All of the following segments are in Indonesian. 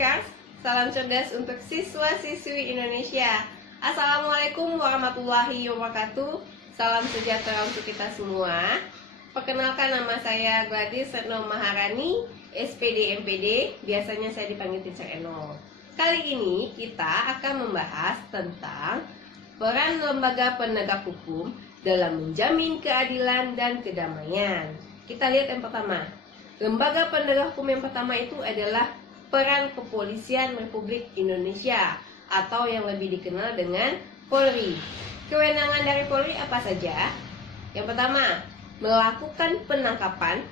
Makers, salam cerdas untuk siswa-siswi Indonesia. Assalamualaikum warahmatullahi wabarakatuh. Salam sejahtera untuk kita semua. Perkenalkan, nama saya Gladys Retno Maharani, SPD MPD. Biasanya saya dipanggil Teacher Eno. Kali ini kita akan membahas tentang peran lembaga penegak hukum dalam menjamin keadilan dan kedamaian. Kita lihat yang pertama. Lembaga penegak hukum yang pertama itu adalah peran Kepolisian Republik Indonesia atau yang lebih dikenal dengan Polri. Kewenangan dari Polri apa saja? Yang pertama, melakukan penangkapan,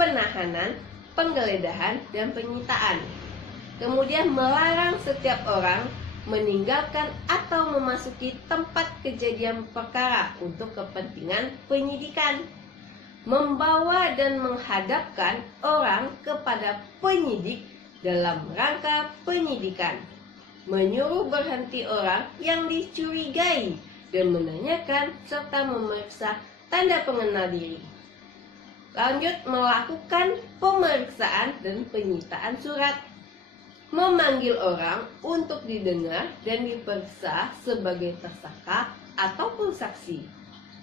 penahanan, penggeledahan, dan penyitaan. Kemudian melarang setiap orang meninggalkan atau memasuki tempat kejadian perkara untuk kepentingan penyidikan. Membawa dan menghadapkan orang kepada penyidik dalam rangka penyidikan, menyuruh berhenti orang yang dicurigai dan menanyakan serta memeriksa tanda pengenal diri. Lanjut, melakukan pemeriksaan dan penyitaan surat, memanggil orang untuk didengar dan diperiksa sebagai tersangka ataupun saksi,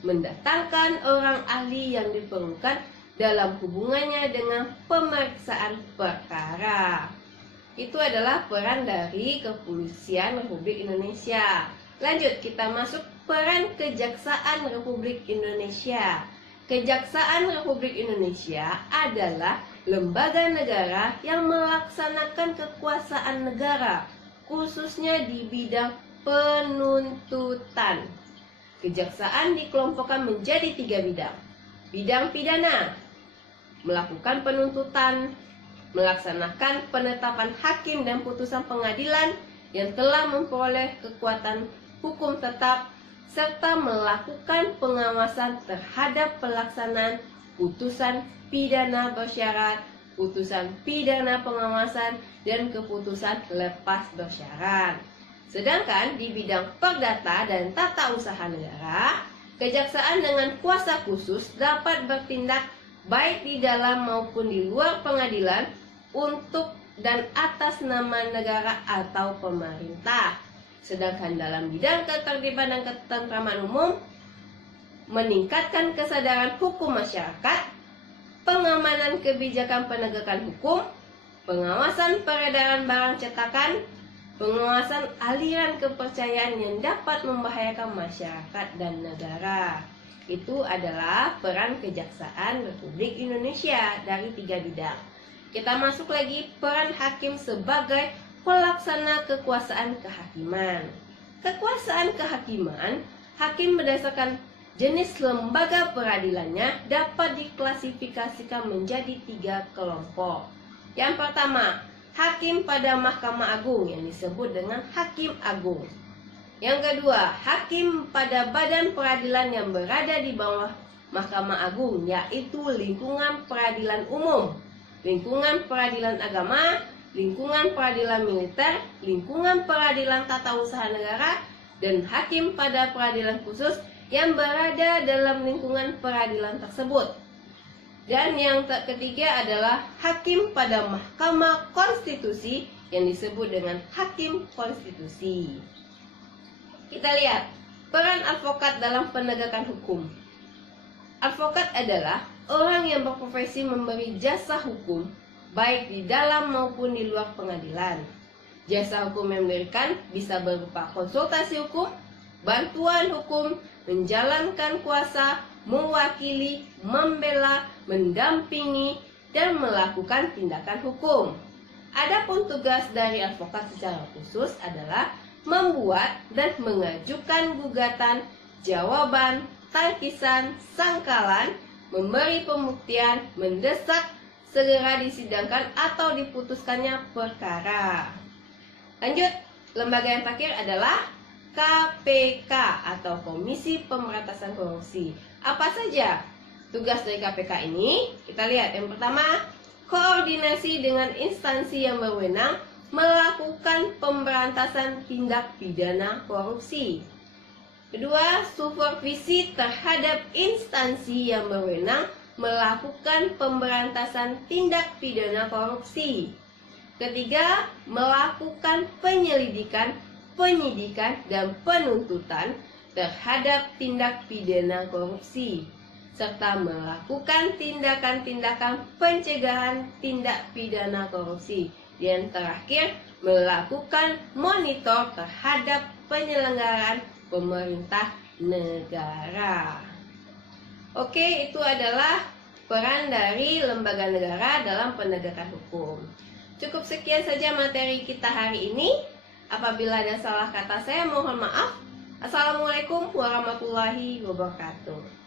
mendatangkan orang ahli yang diperlukan dalam hubungannya dengan pemeriksaan perkara. Itu adalah peran dari Kepolisian Republik Indonesia. Lanjut, kita masuk peran Kejaksaan Republik Indonesia. Kejaksaan Republik Indonesia adalah lembaga negara yang melaksanakan kekuasaan negara, khususnya di bidang penuntutan. Kejaksaan dikelompokkan menjadi 3 bidang. Bidang pidana, melakukan penuntutan, melaksanakan penetapan hakim dan putusan pengadilan yang telah memperoleh kekuatan hukum tetap, serta melakukan pengawasan terhadap pelaksanaan putusan pidana bersyarat, putusan pidana pengawasan, dan keputusan lepas bersyarat. Sedangkan di bidang perdata dan tata usaha negara, kejaksaan dengan kuasa khusus dapat bertindak baik di dalam maupun di luar pengadilan untuk dan atas nama negara atau pemerintah. Sedangkan dalam bidang ketertiban dan ketentraman umum, meningkatkan kesadaran hukum masyarakat, pengamanan kebijakan penegakan hukum, pengawasan peredaran barang cetakan, pengawasan aliran kepercayaan yang dapat membahayakan masyarakat dan negara. Itu adalah peran Kejaksaan Republik Indonesia dari 3 bidang. Kita masuk lagi peran hakim sebagai pelaksana kekuasaan kehakiman. Kekuasaan kehakiman, hakim berdasarkan jenis lembaga peradilannya dapat diklasifikasikan menjadi 3 kelompok. Yang pertama, hakim pada Mahkamah Agung yang disebut dengan Hakim Agung. Yang kedua, hakim pada badan peradilan yang berada di bawah Mahkamah Agung, yaitu lingkungan peradilan umum, lingkungan peradilan agama, lingkungan peradilan militer, lingkungan peradilan tata usaha negara, dan hakim pada peradilan khusus yang berada dalam lingkungan peradilan tersebut. Dan yang ketiga adalah hakim pada Mahkamah Konstitusi yang disebut dengan Hakim Konstitusi. Kita lihat peran advokat dalam penegakan hukum. Advokat adalah orang yang berprofesi memberi jasa hukum baik di dalam maupun di luar pengadilan. Jasa hukum yang diberikan bisa berupa konsultasi hukum, bantuan hukum, menjalankan kuasa, mewakili, membela, mendampingi, dan melakukan tindakan hukum. Adapun tugas dari advokat secara khusus adalah membuat dan mengajukan gugatan, jawaban, tangkisan, sangkalan, memberi pembuktian, mendesak segera disidangkan atau diputuskannya perkara. Lanjut, lembaga yang terakhir adalah KPK atau Komisi Pemberantasan Korupsi. Apa saja tugas dari KPK ini? Kita lihat. Yang pertama, koordinasi dengan instansi yang berwenang melakukan pemberantasan tindak pidana korupsi. Kedua, supervisi terhadap instansi yang berwenang melakukan pemberantasan tindak pidana korupsi. Ketiga, melakukan penyelidikan, penyidikan, dan penuntutan terhadap tindak pidana korupsi, serta melakukan tindakan-tindakan pencegahan tindak pidana korupsi. Dan terakhir, melakukan monitor terhadap penyelenggaraan pemerintah negara. Oke, itu adalah peran dari lembaga negara dalam penegakan hukum. Cukup sekian saja materi kita hari ini. Apabila ada salah kata saya mohon maaf. Assalamualaikum warahmatullahi wabarakatuh.